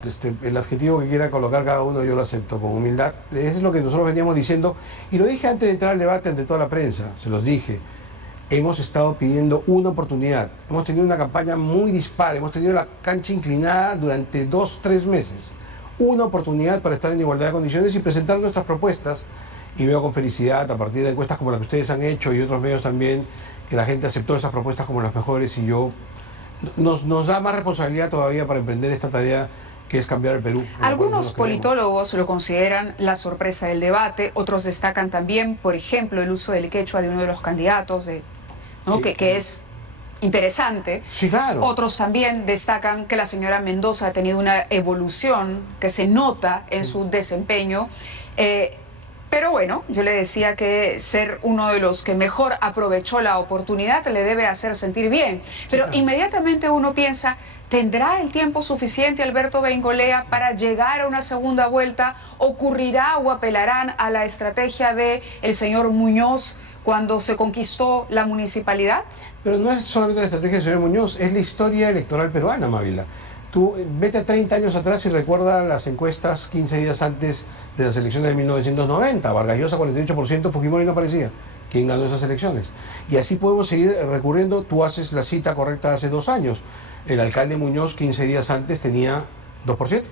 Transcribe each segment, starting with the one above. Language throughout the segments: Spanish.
El adjetivo que quiera colocar cada uno yo lo acepto con humildad. Es lo que nosotros veníamos diciendo y lo dije antes de entrar al debate ante toda la prensa, se los dije. Hemos estado pidiendo una oportunidad, hemos tenido una campaña muy dispar, hemos tenido la cancha inclinada durante 2 o 3 meses. Una oportunidad para estar en igualdad de condiciones y presentar nuestras propuestas. Y veo con felicidad, a partir de encuestas como la que ustedes han hecho y otros medios también, que la gente aceptó esas propuestas como las mejores y nos da más responsabilidad todavía para emprender esta tarea que es cambiar el Perú. Algunos politólogos lo consideran la sorpresa del debate, otros destacan también, por ejemplo, el uso del quechua de uno de los candidatos, ¿no? que es interesante. Sí, claro. Otros también destacan que la señora Mendoza ha tenido una evolución que se nota en su desempeño. Pero bueno, yo le decía que ser uno de los que mejor aprovechó la oportunidad le debe hacer sentir bien. Pero claro, inmediatamente uno piensa, ¿tendrá el tiempo suficiente Alberto Beingolea para llegar a una segunda vuelta? ¿Ocurrirá o apelarán a la estrategia del señor Muñoz cuando se conquistó la municipalidad? Pero no es solamente la estrategia del señor Muñoz, es la historia electoral peruana, Mávila. Tú vete a 30 años atrás y recuerda las encuestas 15 días antes de las elecciones de 1990. Vargas Llosa 48%, Fujimori no aparecía. ¿Quién ganó esas elecciones? Y así podemos seguir recurriendo. Tú haces la cita correcta hace 2 años. El alcalde Muñoz 15 días antes tenía 2%.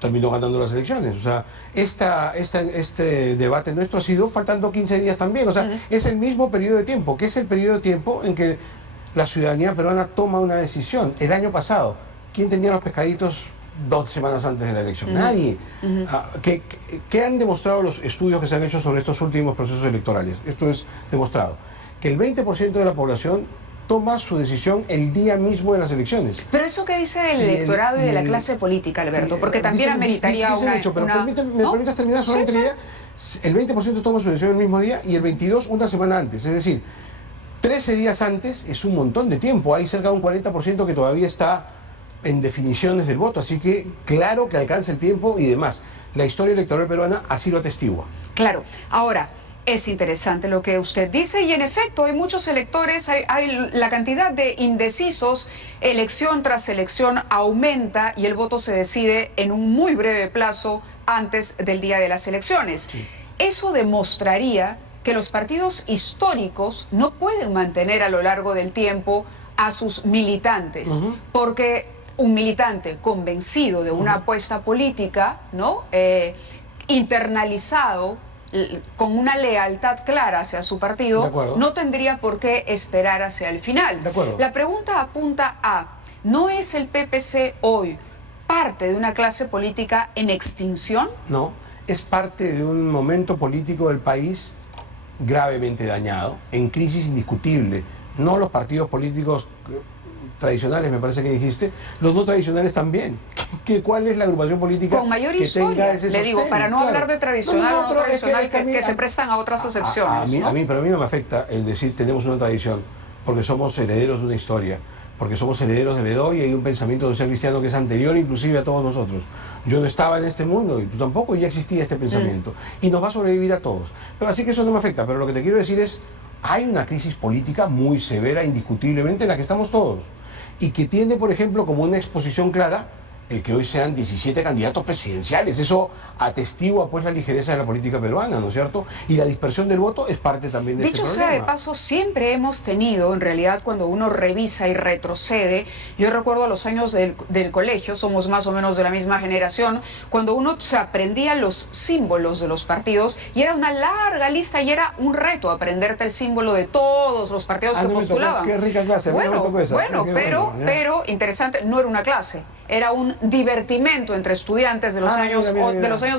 Terminó ganando las elecciones. O sea, este debate nuestro ha sido faltando 15 días también. O sea, es el mismo periodo de tiempo, que es el periodo de tiempo en que la ciudadanía peruana toma una decisión. El año pasado, ¿quién tenía los pescaditos 2 semanas antes de la elección? Nadie. ¿Qué han demostrado los estudios que se han hecho sobre estos últimos procesos electorales? Esto es demostrado. Que el 20% de la población toma su decisión el día mismo de las elecciones. Pero eso que dice del electorado y de la clase política, Alberto, porque también ameritaría una... Pero ¿me permitas terminar solamente la idea? El 20% toma su decisión el mismo día y el 22% una semana antes. Es decir, 13 días antes es un montón de tiempo. Hay cerca de un 40% que todavía está en definiciones del voto, así que claro que alcanza el tiempo y demás. La historia electoral peruana así lo atestigua. Claro. Ahora, es interesante lo que usted dice y en efecto hay muchos electores, hay la cantidad de indecisos, elección tras elección aumenta y el voto se decide en un muy breve plazo antes del día de las elecciones. Sí. Eso demostraría que los partidos históricos no pueden mantener a lo largo del tiempo a sus militantes, porque un militante convencido de una apuesta política, ¿no? Internalizado, con una lealtad clara hacia su partido, no tendría por qué esperar hacia el final. La pregunta apunta a, ¿no es el PPC hoy parte de una clase política en extinción? No, es parte de un momento político del país gravemente dañado, en crisis indiscutible. No los partidos políticos tradicionales, me parece que dijiste, los no tradicionales también. ¿Cuál es la agrupación política con mayor que historia, tenga ese le digo, para no hablar de tradicional o no tradicional, que se prestan a otras excepciones? Pero a mí no me afecta el decir tenemos una tradición, porque somos herederos de una historia, porque somos herederos de Bedoya y de un pensamiento social cristiano que es anterior inclusive a todos nosotros. Yo no estaba en este mundo y tú tampoco, y ya existía este pensamiento. Y nos va a sobrevivir a todos. Pero así que eso no me afecta, pero lo que te quiero decir es, hay una crisis política muy severa, indiscutiblemente, en la que estamos todos. Y que tiene, por ejemplo, como una exposición clara el que hoy sean 17 candidatos presidenciales. Eso atestigua pues la ligereza de la política peruana, ¿no es cierto? Y la dispersión del voto es parte también de este problema. Dicho sea de paso, siempre hemos tenido, en realidad, cuando uno revisa y retrocede, yo recuerdo a los años del colegio, somos más o menos de la misma generación, cuando uno se aprendía los símbolos de los partidos, y era una larga lista y era un reto aprenderte el símbolo de todos los partidos que postulaban. Qué rica clase, pero interesante, no era una clase. Era un divertimento entre estudiantes de los años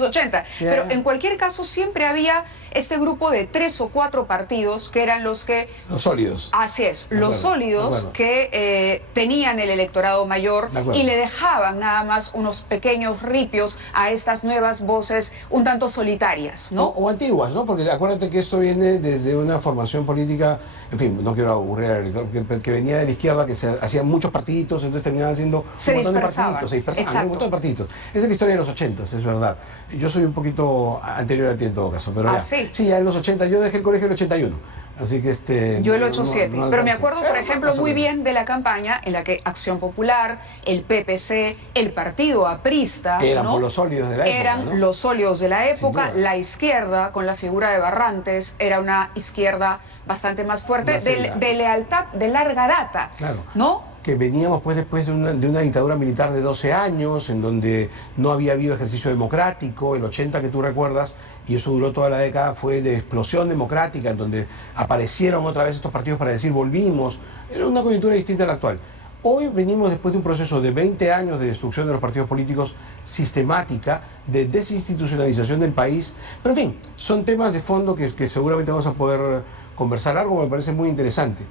80. Pero en cualquier caso siempre había este grupo de 3 o 4 partidos que eran los que... Los sólidos. Así es, los sólidos que tenían el electorado mayor y le dejaban nada más unos pequeños ripios a estas nuevas voces un tanto solitarias, ¿no? O antiguas, ¿no? Porque acuérdate que esto viene desde una formación política, en fin, no quiero aburrir al elector, que venía de la izquierda, que se hacían muchos partiditos, entonces terminaban siendo un montón de partiditos, se dispersaban, un montón de partiditos. Esa es la historia de los 80, es verdad. Yo soy un poquito anterior a ti en todo caso, pero ya. Sí. Sí, ya en los 80, yo dejé el colegio en el 81. Así que Yo el 8-7, pero me acuerdo, por ejemplo, muy bien bien de la campaña en la que Acción Popular, el PPC, el partido aprista, eran ¿no? los sólidos de la época, Eran ¿no? los sólidos de la época. Sin duda. La izquierda, con la figura de Barrantes, era una izquierda bastante más fuerte, Más de lealtad de larga data, Claro. ¿no? Que veníamos pues después de una dictadura militar de 12 años, en donde no había habido ejercicio democrático, el 80 que tú recuerdas, y eso duró toda la década, fue de explosión democrática, en donde aparecieron otra vez estos partidos para decir volvimos. Era una coyuntura distinta a la actual. Hoy venimos después de un proceso de 20 años de destrucción de los partidos políticos sistemática, de desinstitucionalización del país, pero en fin, son temas de fondo que seguramente vamos a poder conversar algo, me parece muy interesante.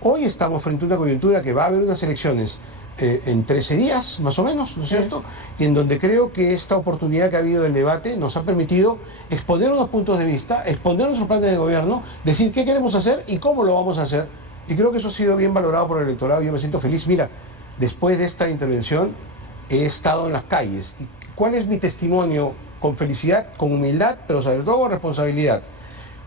Hoy estamos frente a una coyuntura que va a haber unas elecciones en 13 días, más o menos, ¿no es cierto? Y en donde creo que esta oportunidad que ha habido del debate nos ha permitido exponer unos puntos de vista, exponer nuestros planes de gobierno, decir qué queremos hacer y cómo lo vamos a hacer. Y creo que eso ha sido bien valorado por el electorado y yo me siento feliz. Mira, después de esta intervención he estado en las calles. ¿Y cuál es mi testimonio? Con felicidad, con humildad, pero sobre todo con responsabilidad.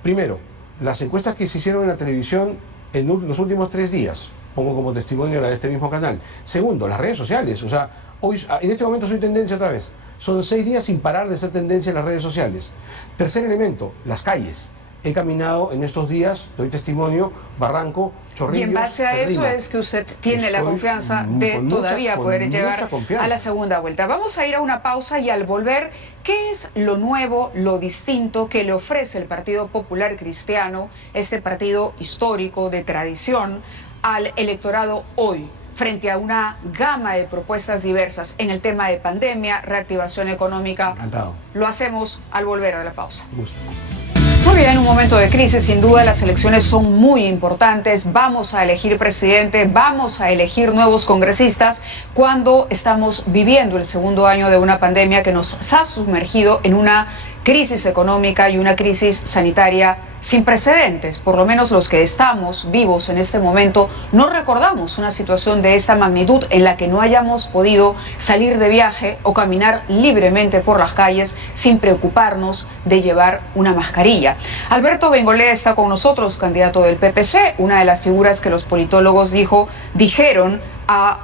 Primero, las encuestas que se hicieron en la televisión en los últimos 3 días, pongo como testimonio la de este mismo canal. Segundo, las redes sociales. O sea, hoy, en este momento soy tendencia otra vez. Son 6 días sin parar de ser tendencia en las redes sociales. Tercer elemento, las calles. He caminado en estos días, doy testimonio, Barranco, Chorrillos. Y en base a eso es que usted tiene la confianza de todavía poder llegar a la segunda vuelta. Vamos a ir a una pausa y al volver, ¿qué es lo nuevo, lo distinto que le ofrece el Partido Popular Cristiano, este partido histórico de tradición, al electorado hoy, frente a una gama de propuestas diversas en el tema de pandemia, reactivación económica? Encantado. Lo hacemos al volver a la pausa. Gusto. Muy bien, en un momento de crisis, sin duda las elecciones son muy importantes. Vamos a elegir presidente, vamos a elegir nuevos congresistas cuando estamos viviendo el segundo año de una pandemia que nos ha sumergido en una crisis económica y una crisis sanitaria sin precedentes. Por lo menos los que estamos vivos en este momento no recordamos una situación de esta magnitud en la que no hayamos podido salir de viaje o caminar libremente por las calles sin preocuparnos de llevar una mascarilla. Alberto Bengolea está con nosotros, candidato del PPC, una de las figuras que los politólogos dijeron ha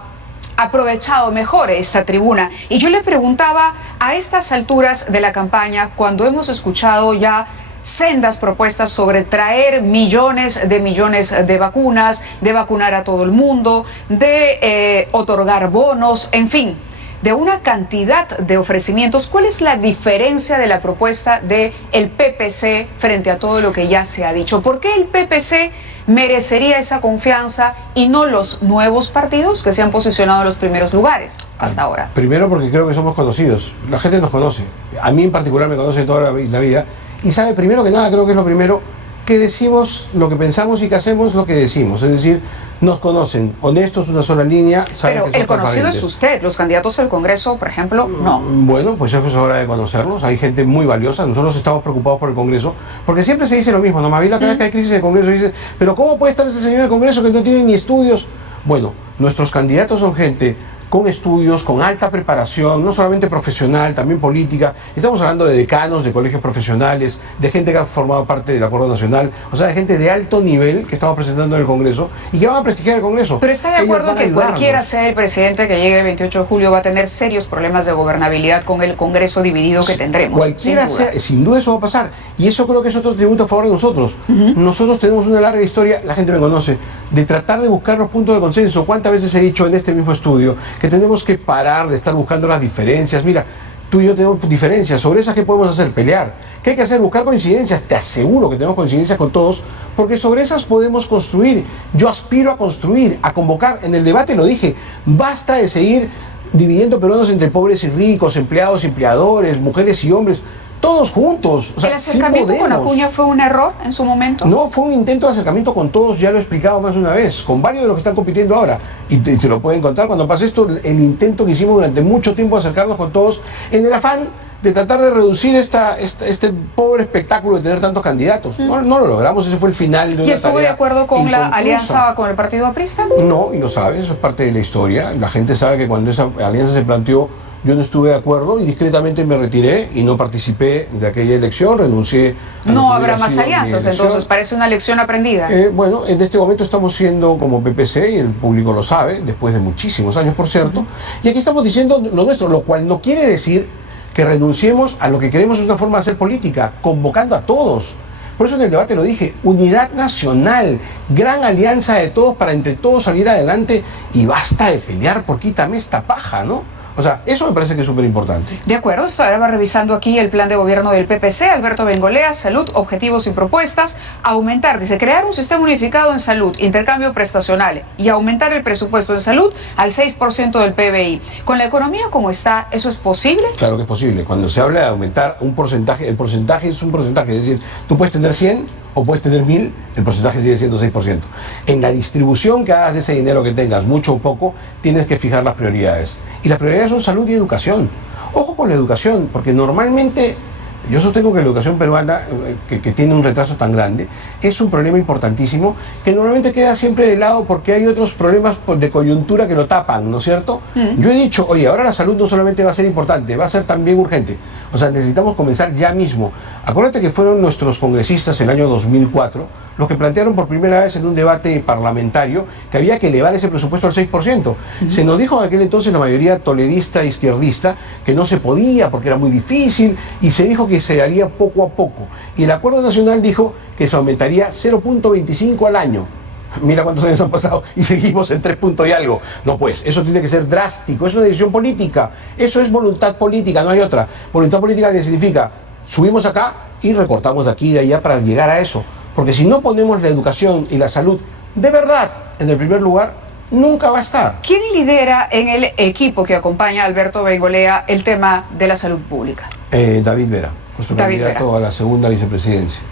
aprovechado mejor esta tribuna. Y yo le preguntaba, a estas alturas de la campaña, cuando hemos escuchado ya sendas propuestas sobre traer millones de vacunas, de vacunar a todo el mundo, de otorgar bonos, en fin, de una cantidad de ofrecimientos, ¿cuál es la diferencia de la propuesta del PPC frente a todo lo que ya se ha dicho? ¿Por qué el PPC merecería esa confianza y no los nuevos partidos que se han posicionado en los primeros lugares hasta ahora? Primero porque creo que somos conocidos, la gente nos conoce, a mí en particular me conoce toda la vida y sabe primero que nada, creo que es lo primero, que decimos lo que pensamos y que hacemos lo que decimos, es decir, nos conocen, honestos, una sola línea, saben. Pero que el conocido es usted, los candidatos al Congreso, por ejemplo, no. Bueno, pues eso es hora de conocerlos, hay gente muy valiosa, nosotros estamos preocupados por el Congreso, porque siempre se dice lo mismo, ¿no? Mavila, cada vez que hay crisis en el Congreso dice, pero ¿cómo puede estar ese señor en el Congreso que no tiene ni estudios? Bueno, nuestros candidatos son gente con estudios, con alta preparación, no solamente profesional, también política. Estamos hablando de decanos, de colegios profesionales, de gente que ha formado parte del Acuerdo Nacional, o sea, de gente de alto nivel que estamos presentando en el Congreso y que van a prestigiar el Congreso. Pero está de acuerdo que cualquiera sea el presidente que llegue el 28 de julio va a tener serios problemas de gobernabilidad con el Congreso dividido que tendremos. Cualquiera sea, sin duda eso va a pasar. Y eso creo que es otro tributo a favor de nosotros. Nosotros tenemos una larga historia, la gente me conoce, de tratar de buscar los puntos de consenso. ¿Cuántas veces he dicho en este mismo estudio que tenemos que parar de estar buscando las diferencias? Mira, tú y yo tenemos diferencias, sobre esas ¿qué podemos hacer? Pelear. ¿Qué hay que hacer? Buscar coincidencias. Te aseguro que tenemos coincidencias con todos, porque sobre esas podemos construir. Yo aspiro a construir, a convocar. En el debate lo dije, basta de seguir dividiendo peruanos entre pobres y ricos, empleados y empleadores, mujeres y hombres, todos juntos. O sea, ¿el acercamiento con Acuña fue un error en su momento? No, fue un intento de acercamiento con todos, ya lo he explicado más de una vez, con varios de los que están compitiendo ahora. Y se lo pueden contar cuando pase esto, el intento que hicimos durante mucho tiempo de acercarnos con todos, en el afán de tratar de reducir este pobre espectáculo de tener tantos candidatos. No lo logramos, ese fue el final de una tarea. ¿Y estuvo de acuerdo con la alianza con el partido aprista? No, y lo sabes, eso es parte de la historia. La gente sabe que cuando esa alianza se planteó, Yo no estuve de acuerdo y discretamente me retiré y no participé de aquella elección, renuncié. No habrá más alianzas, entonces, parece una lección aprendida. Bueno, en este momento estamos siendo como PPC, y el público lo sabe, después de muchísimos años, por cierto, y aquí estamos diciendo lo nuestro, lo cual no quiere decir que renunciemos a lo que queremos, es una forma de hacer política, convocando a todos. Por eso en el debate lo dije, unidad nacional, gran alianza de todos para entre todos salir adelante y basta de pelear por quítame esta paja, ¿no? O sea, eso me parece que es súper importante. De acuerdo, estaba revisando aquí el plan de gobierno del PPC, Alberto Bengolea, salud, objetivos y propuestas, aumentar, dice, crear un sistema unificado en salud, intercambio prestacional y aumentar el presupuesto en salud al 6% del PBI. Con la economía como está, ¿eso es posible? Claro que es posible. Cuando se habla de aumentar un porcentaje, el porcentaje es un porcentaje, es decir, tú puedes tener 100 o puedes tener 1000, el porcentaje sigue siendo 6%. En la distribución que hagas de ese dinero que tengas, mucho o poco, tienes que fijar las prioridades. Y las prioridades son salud y educación. Ojo con la educación, porque normalmente yo sostengo que la educación peruana, que tiene un retraso tan grande, es un problema importantísimo que normalmente queda siempre de lado porque hay otros problemas de coyuntura que lo tapan, ¿no es cierto? Yo he dicho, oye, ahora la salud no solamente va a ser importante, va a ser también urgente. O sea, necesitamos comenzar ya mismo. Acuérdate que fueron nuestros congresistas en el año 2004 los que plantearon por primera vez en un debate parlamentario que había que elevar ese presupuesto al 6%. Se nos dijo en aquel entonces la mayoría toledista e izquierdista que no se podía porque era muy difícil y se dijo que se haría poco a poco. Y el Acuerdo Nacional dijo que se aumentaría 0.25 al año. Mira cuántos años han pasado y seguimos en 3 puntos y algo. No, pues, eso tiene que ser drástico, es una decisión política, eso es voluntad política, no hay otra. Voluntad política que significa, subimos acá y recortamos de aquí y de allá para llegar a eso. Porque si no ponemos la educación y la salud de verdad en el primer lugar, nunca va a estar. ¿Quién lidera en el equipo que acompaña a Alberto Bengolea el tema de la salud pública? David Vera, nuestro candidato a la segunda vicepresidencia.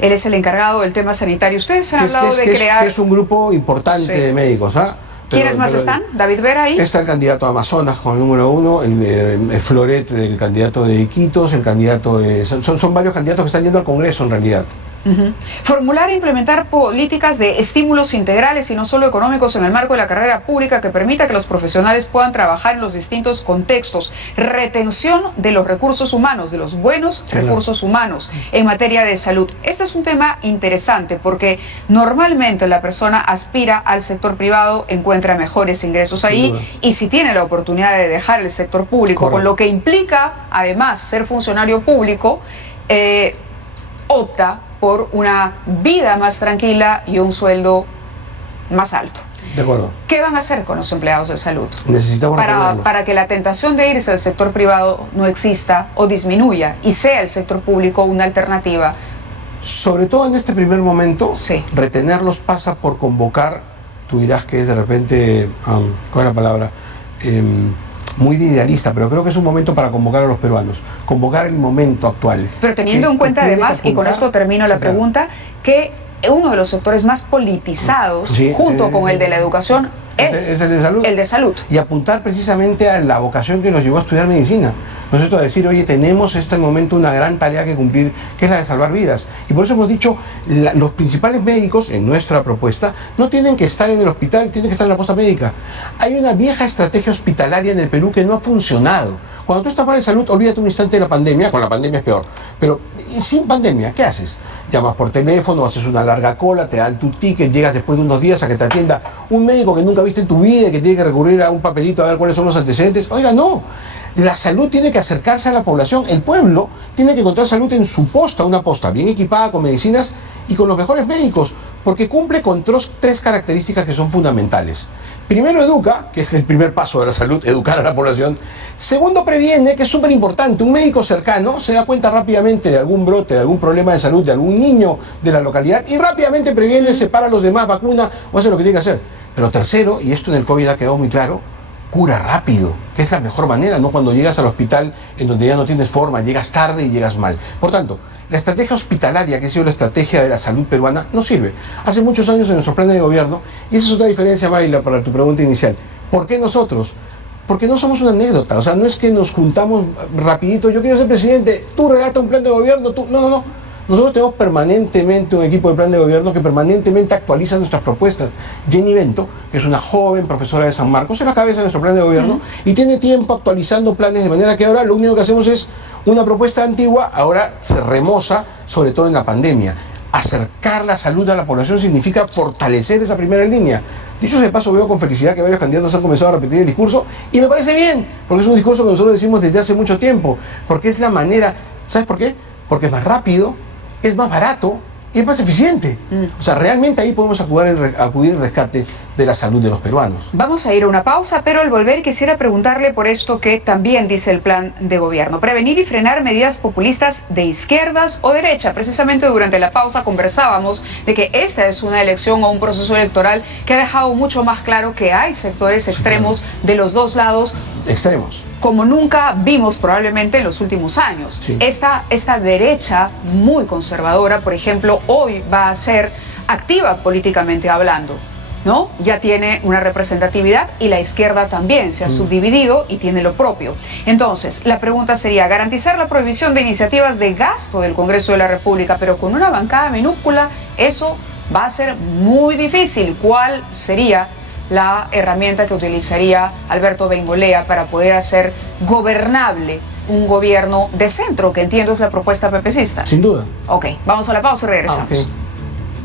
Él es el encargado del tema sanitario. Ustedes han hablado de crear... Es un grupo importante de médicos, ¿ah? ¿Quiénes más están? ¿David Vera ahí? Está el candidato a Amazonas con el número 1, el Floret, el candidato de Iquitos, el candidato de... Son varios candidatos que están yendo al Congreso en realidad. Formular e implementar políticas de estímulos integrales y no solo económicos en el marco de la carrera pública que permita que los profesionales puedan trabajar en los distintos contextos. Retención de los recursos humanos, de los buenos recursos humanos en materia de salud. Este es un tema interesante porque normalmente la persona aspira al sector privado, encuentra mejores ingresos ahí y si tiene la oportunidad de dejar el sector público, con lo que implica además ser funcionario público, opta por una vida más tranquila y un más alto. De acuerdo. ¿Qué van a hacer con los empleados de salud? Necesitamos para que la tentación de irse al sector privado no exista o disminuya y sea el sector público una alternativa. Sobre todo en este primer momento, retenerlos pasa por convocar, tú dirás que es de repente, ¿cuál es la palabra? Muy idealista, pero creo que es un momento para convocar a los peruanos, convocar el momento actual. Pero teniendo en cuenta además, y con esto termino la pregunta, que uno de los sectores más politizados, junto con el de la educación, es el de salud. Y apuntar precisamente a la vocación que nos llevó a estudiar medicina. ¿No es cierto? A decir, oye, tenemos este momento una gran tarea que cumplir, que es la de salvar vidas. Y por eso hemos dicho, los principales médicos, en nuestra propuesta, no tienen que estar en el hospital, tienen que estar en la posta médica. Hay una vieja estrategia hospitalaria en el Perú que no ha funcionado. Cuando tú estás mal de salud, olvídate un instante de la pandemia, con la pandemia es peor, pero sin pandemia, ¿qué haces? Llamas por teléfono, haces una larga cola, te dan tu ticket, llegas después de unos días a que te atienda un médico que nunca viste en tu vida y que tiene que recurrir a un papelito a ver cuáles son los antecedentes. Oiga, no. La salud tiene que acercarse a la población. El pueblo tiene que encontrar salud en su posta, una posta bien equipada con medicinas y con los mejores médicos, porque cumple con tres características que son fundamentales. Primero, educa, que es el primer paso de la salud, educar a la población. Segundo, previene, que es súper importante. Un médico cercano se da cuenta rápidamente de algún brote, de algún problema de salud, de algún niño de la localidad y rápidamente previene, separa a los demás, vacuna o hace lo que tiene que hacer. Pero tercero, y esto en el COVID ha quedado muy claro, cura rápido, que es la mejor manera, no cuando llegas al hospital en donde ya no tienes forma, llegas tarde y llegas mal. Por tanto, la estrategia hospitalaria, que ha sido la estrategia de la salud peruana, no sirve. Hace muchos años en nuestro plan de gobierno, y esa es otra diferencia, Mayla, para tu pregunta inicial. ¿Por qué nosotros? Porque no somos una anécdota, o sea, no es que nos juntamos rapidito, yo quiero ser presidente, tú redacta un plan de gobierno, tú... No. Nosotros tenemos permanentemente un equipo de plan de gobierno que permanentemente actualiza nuestras propuestas. Jenny Bento, que es una joven profesora de San Marcos, es la cabeza de nuestro plan de gobierno y tiene tiempo actualizando planes, de manera que ahora lo único que hacemos es una propuesta antigua, ahora se remoza, sobre todo en la pandemia. Acercar la salud a la población significa fortalecer esa primera línea. Dicho sea de paso, veo con felicidad que varios candidatos han comenzado a repetir el discurso y me parece bien, porque es un discurso que nosotros decimos desde hace mucho tiempo, porque es la manera, ¿sabes por qué? Porque es más rápido, es más barato y es más eficiente. O sea, realmente ahí podemos acudir al rescate de la salud de los peruanos. Vamos a ir a una pausa, pero al volver quisiera preguntarle por esto que también dice el plan de gobierno: prevenir y frenar medidas populistas de izquierdas o derecha. Precisamente durante la pausa conversábamos de que esta es una elección o un proceso electoral que ha dejado mucho más claro que hay sectores extremos de los dos lados. Extremos. Como nunca vimos probablemente en los últimos años. Sí. Esta derecha muy conservadora, por ejemplo, hoy va a ser activa políticamente hablando, ¿no? Ya tiene una representatividad y la izquierda también se ha subdividido y tiene lo propio. Entonces, la pregunta sería: garantizar la prohibición de iniciativas de gasto del Congreso de la República, pero con una bancada minúscula, eso va a ser muy difícil. ¿Cuál sería la herramienta que utilizaría Alberto Bengolea para poder hacer gobernable un gobierno de centro, que entiendo es la propuesta pepecista? Sin duda. Ok, vamos a la pausa y regresamos. Okay.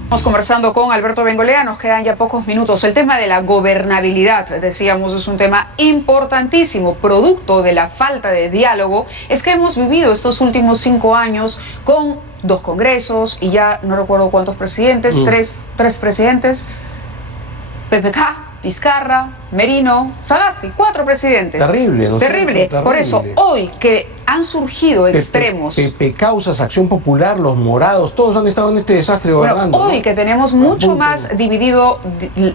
Estamos conversando con Alberto Bengolea, nos quedan ya pocos minutos. El tema de la gobernabilidad, decíamos, es un tema importantísimo, producto de la falta de diálogo. Es que hemos vivido estos últimos 5 años con 2 congresos y ya no recuerdo cuántos presidentes, tres presidentes, PPK, Vizcarra, Merino, Sagasti, 4 presidentes. Terrible, ¿no? Terrible. Por eso, hoy que han surgido extremos. Pepe Causas, Acción Popular, los morados, todos han estado en este desastre gobernando. Hoy, ¿no? que tenemos mucho más dividido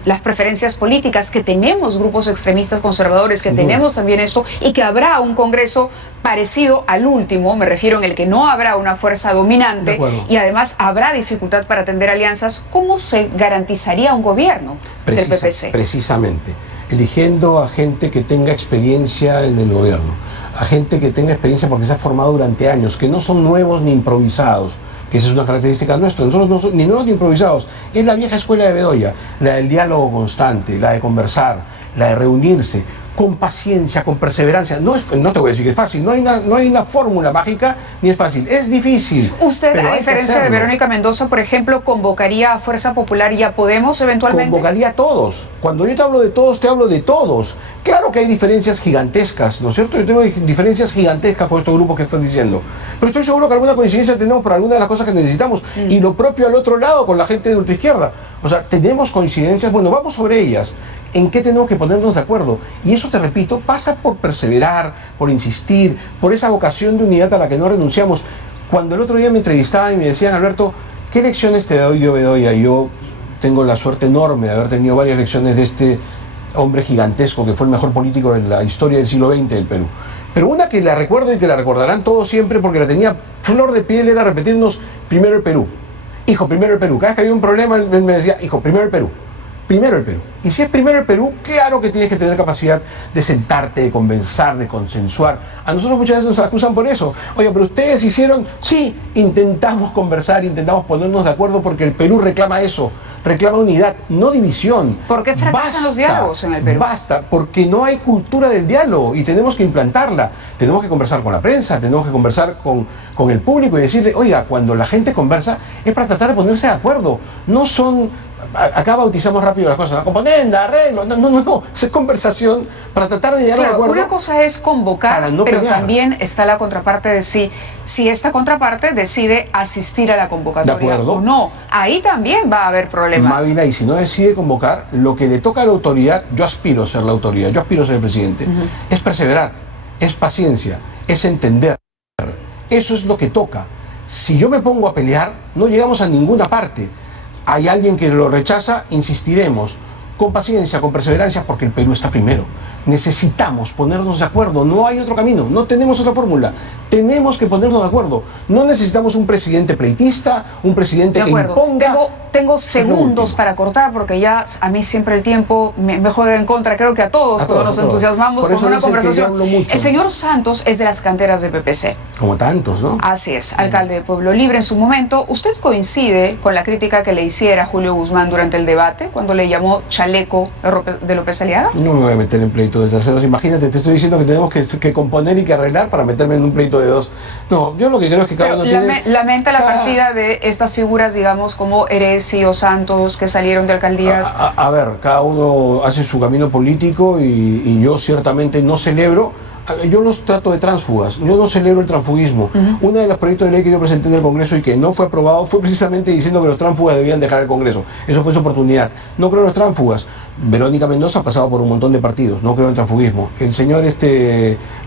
las preferencias políticas, que tenemos grupos extremistas conservadores, que tenemos también esto, y que habrá un Congreso parecido al último, me refiero en el que no habrá una fuerza dominante y además habrá dificultad para tender alianzas. ¿Cómo se garantizaría un gobierno del PPC? Precisamente, eligiendo a gente que tenga experiencia en el gobierno, a gente que tenga experiencia porque se ha formado durante años, que no son nuevos ni improvisados, que esa es una característica nuestra. Nosotros no somos ni nuevos ni improvisados, es la vieja escuela de Bedoya, la del diálogo constante, la de conversar, la de reunirse, con paciencia, con perseverancia. No te voy a decir que es fácil, no hay una fórmula mágica, ni es fácil, es difícil. Usted, a diferencia de Verónica Mendoza, por ejemplo, ¿convocaría a Fuerza Popular y a Podemos eventualmente? Convocaría a todos. Cuando yo te hablo de todos, te hablo de todos. Claro que hay diferencias gigantescas, ¿no es cierto? Yo tengo diferencias gigantescas con estos grupos que están diciendo. Pero estoy seguro que alguna coincidencia tenemos por alguna de las cosas que necesitamos. Y lo propio al otro lado, con la gente de ultraizquierda. O sea, tenemos coincidencias, bueno, vamos sobre ellas. ¿En qué tenemos que ponernos de acuerdo? Y eso, te repito, pasa por perseverar, por insistir, por esa vocación de unidad a la que no renunciamos. Cuando el otro día me entrevistaban y me decían: Alberto, ¿qué lecciones te doy yo, Bedoya? Yo tengo la suerte enorme de haber tenido varias lecciones de este hombre gigantesco que fue el mejor político de la historia del siglo XX del Perú. Pero una que la recuerdo y que la recordarán todos siempre porque la tenía flor de piel era repetirnos: primero el Perú. Hijo, primero el Perú. Cada vez que había un problema, él me decía: hijo, primero el Perú. Primero el Perú. Y si es primero el Perú, claro que tienes que tener capacidad de sentarte, de conversar, de consensuar. A nosotros muchas veces nos acusan por eso. Oye, pero ustedes hicieron... Sí, intentamos conversar, intentamos ponernos de acuerdo porque el Perú reclama eso. Reclama unidad, no división. ¿Por qué fracasan los diálogos en el Perú? Basta, porque no hay cultura del diálogo y tenemos que implantarla. Tenemos que conversar con la prensa, tenemos que conversar con el público y decirle: oiga, cuando la gente conversa es para tratar de ponerse de acuerdo. No son... Acá bautizamos rápido las cosas, componenda, arreglo, no, es conversación para tratar de llegar a un acuerdo. Una cosa es convocar, pero también está la contraparte de si esta contraparte decide asistir a la convocatoria o no. Ahí también va a haber problemas. Mávila, y si no decide convocar, lo que le toca a la autoridad, yo aspiro a ser la autoridad, yo aspiro a ser el presidente, es perseverar, es paciencia, es entender. Eso es lo que toca. Si yo me pongo a pelear, no llegamos a ninguna parte. Hay alguien que lo rechaza, insistiremos, con paciencia, con perseverancia, porque el Perú está primero. Necesitamos ponernos de acuerdo, no hay otro camino, no tenemos otra fórmula. Tenemos que ponernos de acuerdo. No necesitamos un presidente pleitista, un presidente De que acuerdo. imponga. Tengo segundos para cortar porque ya a mí siempre el tiempo me juega en contra. Creo que a todos nos entusiasmamos con una conversación. El señor Santos es de las canteras de PPC. Como tantos, ¿no? Así es, alcalde de Pueblo Libre en su momento. ¿Usted coincide con la crítica que le hiciera Julio Guzmán durante el debate cuando le llamó chaleco de López Aliaga? No me voy a meter en pleito de terceros. Imagínate, te estoy diciendo que tenemos que componer y que arreglar para meterme en un pleito de dos. No, yo lo que creo es que cada uno tiene... Lamenta la partida de estas figuras, digamos, como Eresi o Santos, que salieron de alcaldías. A ver, cada uno hace su camino político y yo ciertamente no celebro. Yo los trato de tránsfugas, yo no celebro el transfugismo. Uno de los proyectos de ley que yo presenté en el Congreso y que no fue aprobado fue precisamente diciendo que los tránsfugas debían dejar el Congreso. Eso fue su oportunidad. No creo en los tránsfugas. Verónica Mendoza ha pasado por un montón de partidos, no creo en transfugismo. El señor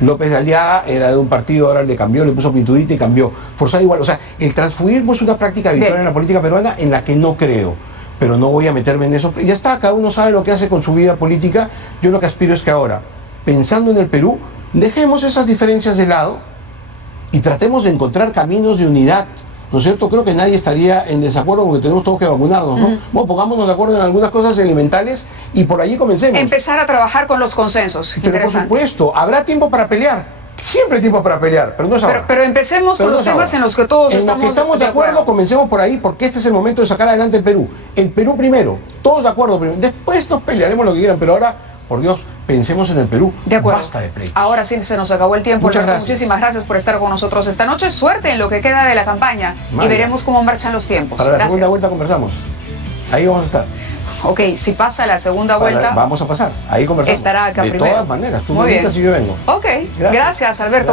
López de Aliaga era de un partido, ahora le cambió, le puso pitudita y cambió. Forzado igual. O sea, el transfugismo es una práctica habitual en la política peruana en la que no creo. Pero no voy a meterme en eso. Ya está, cada uno sabe lo que hace con su vida política. Yo lo que aspiro es que ahora, pensando en el Perú, dejemos esas diferencias de lado y tratemos de encontrar caminos de unidad, ¿no es cierto? Creo que nadie estaría en desacuerdo porque tenemos todos que vacunarnos, ¿no? Bueno, pongámonos de acuerdo en algunas cosas elementales y por allí comencemos. Empezar a trabajar con los consensos. Pero por supuesto, habrá tiempo para pelear. Siempre hay tiempo para pelear, pero no es ahora. Pero empecemos con los temas en los que todos estamos de acuerdo. Comencemos por ahí porque este es el momento de sacar adelante el Perú. El Perú primero, todos de acuerdo primero. Después nos pelearemos lo que quieran, pero ahora, por Dios, pensemos en el Perú. De acuerdo. Basta de pleitos. Ahora sí se nos acabó el tiempo. Muchas gracias. Muchísimas gracias por estar con nosotros esta noche. Suerte en lo que queda de la campaña y veremos cómo marchan los tiempos. Para la segunda vuelta conversamos. Ahí vamos a estar. Ok, si pasa la segunda vuelta... Vamos a pasar. Ahí conversamos. Estará acá de primero. todas maneras. Tú me invitas y yo vengo. Ok, gracias Alberto.